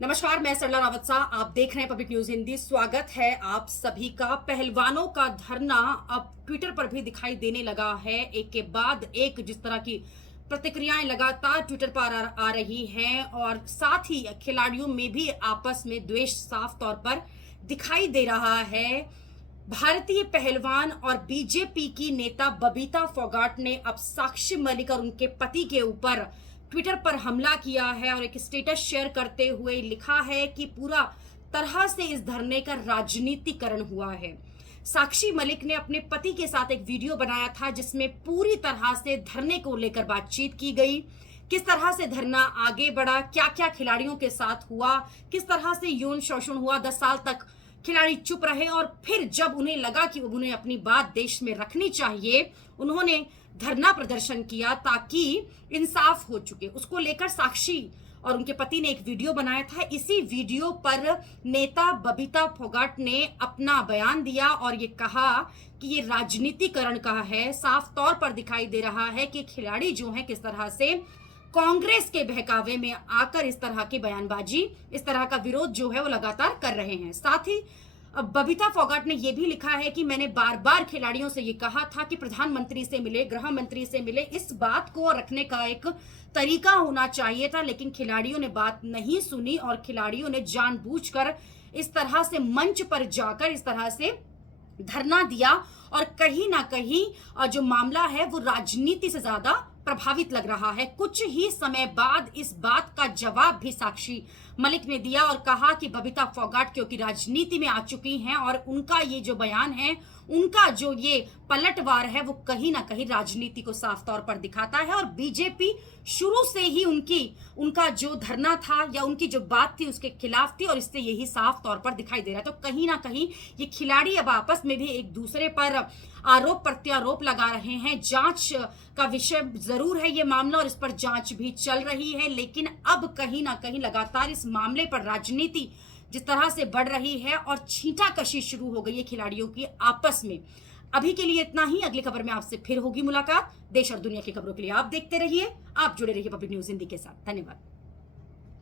नमस्कार, मैं सरला रावत सा। आप देख रहे हैं पब्लिक न्यूज हिंदी। स्वागत है आप सभी का। पहलवानों का धरना अब ट्विटर पर भी दिखाई देने लगा है। एक के बाद एक जिस तरह की प्रतिक्रियाएं लगातार ट्विटर पर आ रही हैं और साथ ही खिलाड़ियों में भी आपस में द्वेष साफ तौर पर दिखाई दे रहा है। भारतीय पहलवान और बीजेपी की नेता बबीता फोगाट ने अब साक्षी मलिक और उनके पति के ऊपर ट्विटर पर हमला किया है और एक स्टेटस शेयर करते हुए लिखा है कि पूरा तरह से इस धरने का राजनीतिकरण हुआ है। साक्षी मलिक ने अपने पति के साथ एक वीडियो बनाया था जिसमें पूरी तरह से धरने को लेकर बातचीत की गई। किस तरह से धरना आगे बढ़ा, क्या क्या खिलाड़ियों के साथ हुआ, किस तरह से यौन शोषण हुआ, 10 साल तक खिलाड़ी चुप रहे और फिर जब उन्हें लगा कि उन्हें अपनी बात देश में रखनी चाहिए, उन्होंने धरना प्रदर्शन किया ताकि इंसाफ हो चुके। उसको लेकर साक्षी और उनके पति ने एक वीडियो बनाया था। इसी वीडियो पर नेता बबीता फोगाट ने अपना बयान दिया और ये कहा कि ये राजनीतिकरण का है। साफ तौर पर दिखाई दे रहा है कि खिलाड़ी जो हैं किस तरह से कांग्रेस के बहकावे में आकर इस तरह की बयानबाजी, इस तरह का विरोध जो है वो लगातार कर रहे हैं। साथ ही अब बबीता फोगाट ने यह भी लिखा है कि मैंने बार बार खिलाड़ियों से ये कहा था कि प्रधानमंत्री से मिले, गृह मंत्री से मिले, इस बात को रखने का एक तरीका होना चाहिए था, लेकिन खिलाड़ियों ने बात नहीं सुनी और खिलाड़ियों ने जानबूझकर इस तरह से मंच पर जाकर इस तरह से धरना दिया और कहीं ना कहीं जो मामला है वो राजनीति से ज्यादा प्रभावित लग रहा है। कुछ ही समय बाद इस बात का जवाब भी साक्षी मलिक ने दिया और कहा कि बबीता फोगाट क्योंकि राजनीति में आ चुकी हैं और उनका ये जो बयान है, उनका जो ये पलटवार है, वो कहीं ना कहीं राजनीति को साफ तौर पर दिखाता है और बीजेपी शुरू से ही उनका जो धरना था या उनकी जो बात थी उसके खिलाफ थी और इससे यही साफ तौर पर दिखाई दे रहा है। तो कहीं ना कहीं ये खिलाड़ी अब आपस में भी एक दूसरे पर आरोप प्रत्यारोप लगा रहे हैं। जांच का विषय जरूर है ये मामला और इस पर जांच भी चल रही है, लेकिन अब कहीं ना कहीं लगातार इस मामले पर राजनीति जिस तरह से बढ़ रही है और छींटाकशी शुरू हो गई है खिलाड़ियों की आपस में। अभी के लिए इतना ही। अगली खबर में आपसे फिर होगी मुलाकात। देश और दुनिया की खबरों के लिए आप देखते रहिए, आप जुड़े रहिए पब्लिक न्यूज हिंदी के साथ। धन्यवाद।